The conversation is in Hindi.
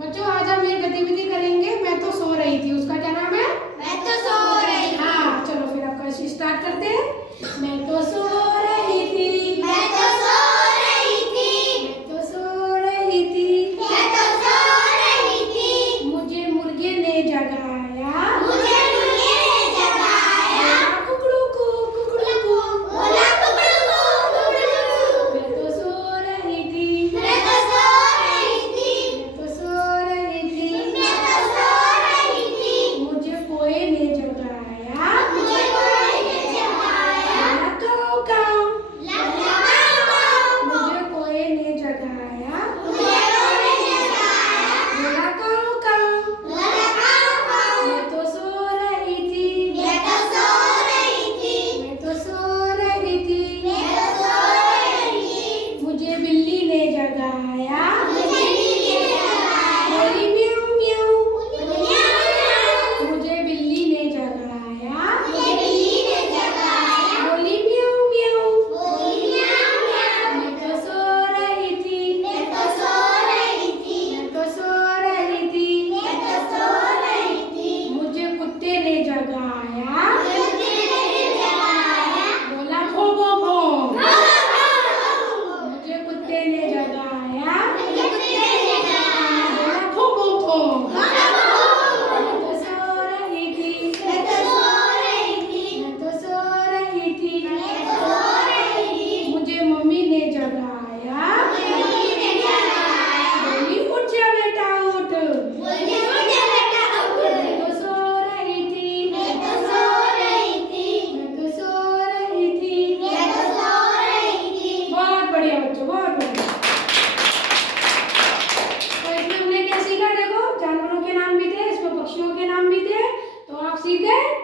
बच्चों आज हम ये गतिविधि करेंगे। मैं तो सो रही थी, उसका क्या नाम है? मैं तो सो रही थी। हाँ चलो फिर आपका स्टार्ट करते हैं। मैं तो सो रही थी, मैं तो सो रही थी, मैं तो सो रही थी, मैं तो सो रही थी। मुझे मुर्गे ने जगाया, मुझे मुर्गे ने जगाया। कुकड़ू को कुकड़ू को, बोला कुकड़ू कुकड़ू। मैं तो सो रही थी, मैं तो सो रही थी, मैं तो सो रही थी, मैं तो सो रही थी। मुझे कोए ने जगाया, मुझे कोई ने जगाया। काऊ काऊ, लगाओ, मुझे कोए ने जगाया, मुझे कोई ने जगाया। बोला काऊ काऊ, लगाओ, मैं तो सो रही थी, मैं तो सो रही थी, मैं तो सो रही थी, मैं तो सो रही थी। मुझे बिल्ली ने जगाया, मुझे बिल्ली ने जगाया। बोली म्याऊं म्याऊं, म्याऊं, मुझे बिल्ली ने जगाया, मुझे बिल्ली ने जगाया। बोली म्याऊं म्याऊं, बोली म्याऊं म्याऊं। मैं तो सो रही थी, मैं तो सो रही थी, मैं तो सो रही थी, मैं तो सो रही थी। मुझे कुत्ते ने जगाया, मुझे ने जगाया। बोला भो भो भो, भो, मुझे कुत्ते ने जगाया, मुझे कुत्ते ने जगाया। बोला भो भो भो, भो, मैं तो सो रही थी, मैं तो सो रही थी, मैं तो सो रही थी, मैं तो सो रही थी। मुझे मम्मी ने जगाया, मुझे मम्मी ने जगाया। बोली उठ जा बेटा उठ, बोली उठ बेटा उठ। मैं तो सो रही थी, मैं तो सो रही थी, मैं तो सो रही थी। मैं तो सो रही थी। बहुत बढ़िया बच्चों, बहुत बढ़िया। तो इसमें हमने क्या सीखा? देखो जानवरों के नाम भी थे, इसमें पक्षियों के नाम भी थे, तो आप सीख गए।